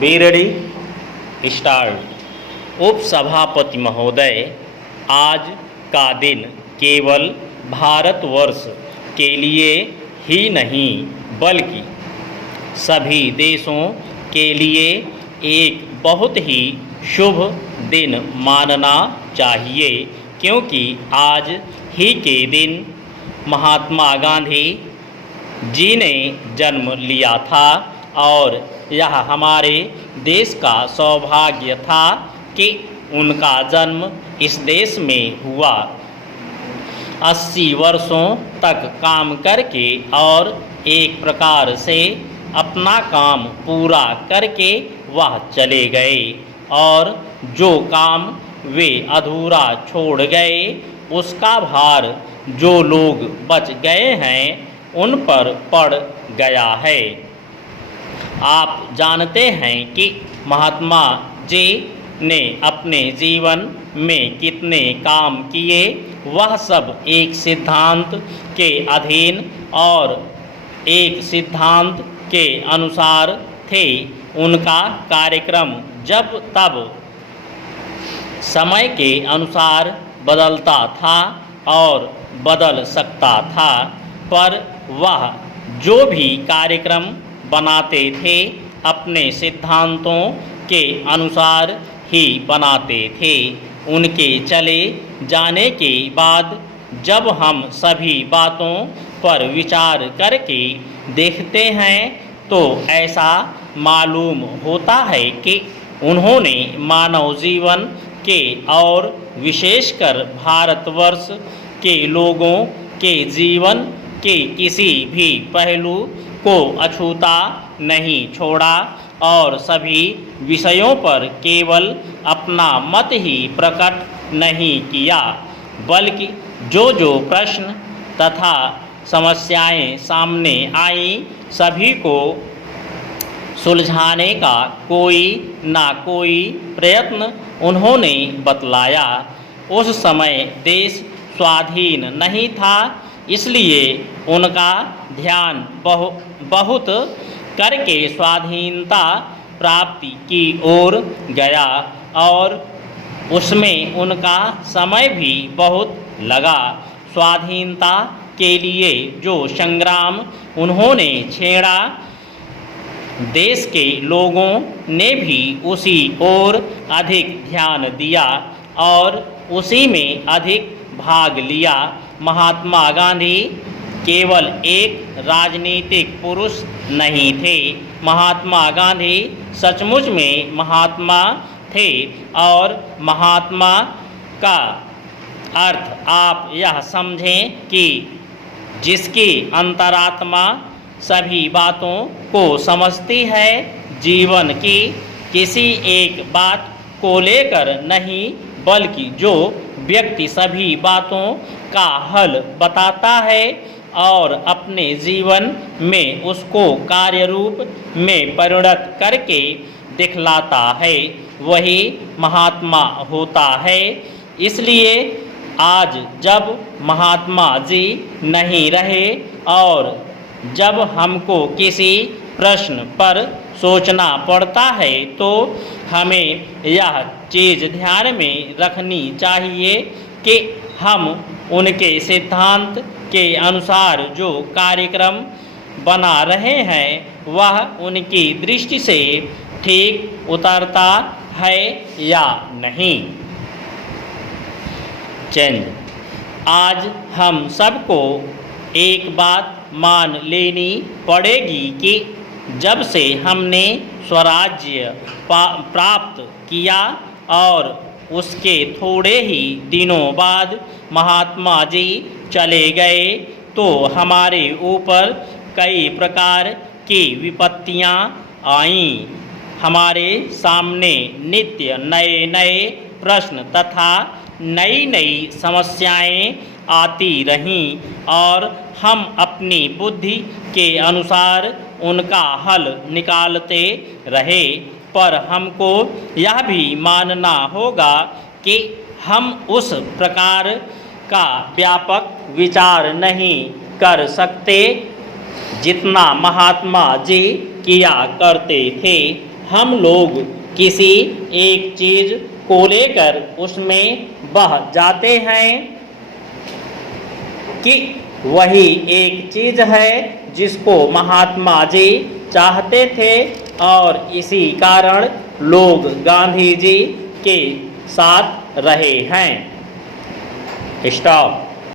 बीरड़ी start. उपसभापति महोदय, आज का दिन केवल भारतवर्ष के लिए ही नहीं बल्कि सभी देशों के लिए एक बहुत ही शुभ दिन मानना चाहिए, क्योंकि आज ही के दिन महात्मा गांधी जी ने जन्म लिया था और यह हमारे देश का सौभाग्य था कि उनका जन्म इस देश में हुआ। 80 वर्षों तक काम करके और एक प्रकार से अपना काम पूरा करके वह चले गए और जो काम वे अधूरा छोड़ गए उसका भार जो लोग बच गए हैं उन पर पड़ गया है। आप जानते हैं कि महात्मा जी ने अपने जीवन में कितने काम किए, वह सब एक सिद्धांत के अधीन और एक सिद्धांत के अनुसार थे। उनका कार्यक्रम जब तब समय के अनुसार बदलता था और बदल सकता था, पर वह जो भी कार्यक्रम बनाते थे अपने सिद्धांतों के अनुसार ही बनाते थे। उनके चले जाने के बाद जब हम सभी बातों पर विचार करके देखते हैं तो ऐसा मालूम होता है कि उन्होंने मानव जीवन के और विशेषकर भारतवर्ष के लोगों के जीवन के किसी भी पहलू को अछूता नहीं छोड़ा और सभी विषयों पर केवल अपना मत ही प्रकट नहीं किया, बल्कि जो प्रश्न तथा समस्याएं सामने आईं सभी को सुलझाने का कोई ना कोई प्रयत्न उन्होंने बतलाया। उस समय देश स्वाधीन नहीं था, इसलिए उनका ध्यान बहुत करके स्वाधीनता प्राप्ति की ओर गया और उसमें उनका समय भी बहुत लगा। स्वाधीनता के लिए जो संग्राम उन्होंने छेड़ा, देश के लोगों ने भी उसी ओर अधिक ध्यान दिया और उसी में अधिक भाग लिया। महात्मा गांधी केवल एक राजनीतिक पुरुष नहीं थे, महात्मा गांधी सचमुच में महात्मा थे और महात्मा का अर्थ आप यह समझें कि जिसकी अंतरात्मा सभी बातों को समझती है, जीवन की किसी एक बात को लेकर नहीं बल्कि जो व्यक्ति सभी बातों का हल बताता है और अपने जीवन में उसको कार्य रूप में परिणत करके दिखलाता है, वही महात्मा होता है। इसलिए आज जब महात्मा जी नहीं रहे और जब हमको किसी प्रश्न पर सोचना पड़ता है तो हमें यह चीज़ ध्यान में रखनी चाहिए कि हम उनके सिद्धांत के अनुसार जो कार्यक्रम बना रहे हैं वह उनकी दृष्टि से ठीक उतरता है या नहीं। चेंज। आज हम सबको एक बात मान लेनी पड़ेगी कि जब से हमने स्वराज्य प्राप्त किया और उसके थोड़े ही दिनों बाद महात्मा जी चले गए तो हमारे ऊपर कई प्रकार की विपत्तियां आईं। हमारे सामने नित्य नए नए प्रश्न तथा नई नई समस्याएं आती रहीं और हम अपनी बुद्धि के अनुसार उनका हल निकालते रहे, पर हमको यह भी मानना होगा कि हम उस प्रकार का व्यापक विचार नहीं कर सकते जितना महात्मा जी किया करते थे। हम लोग किसी एक चीज़ को लेकर उसमें बह जाते हैं कि वही एक चीज़ है जिसको महात्मा जी चाहते थे और इसी कारण लोग गांधी जी के साथ रहे हैं। स्टॉप।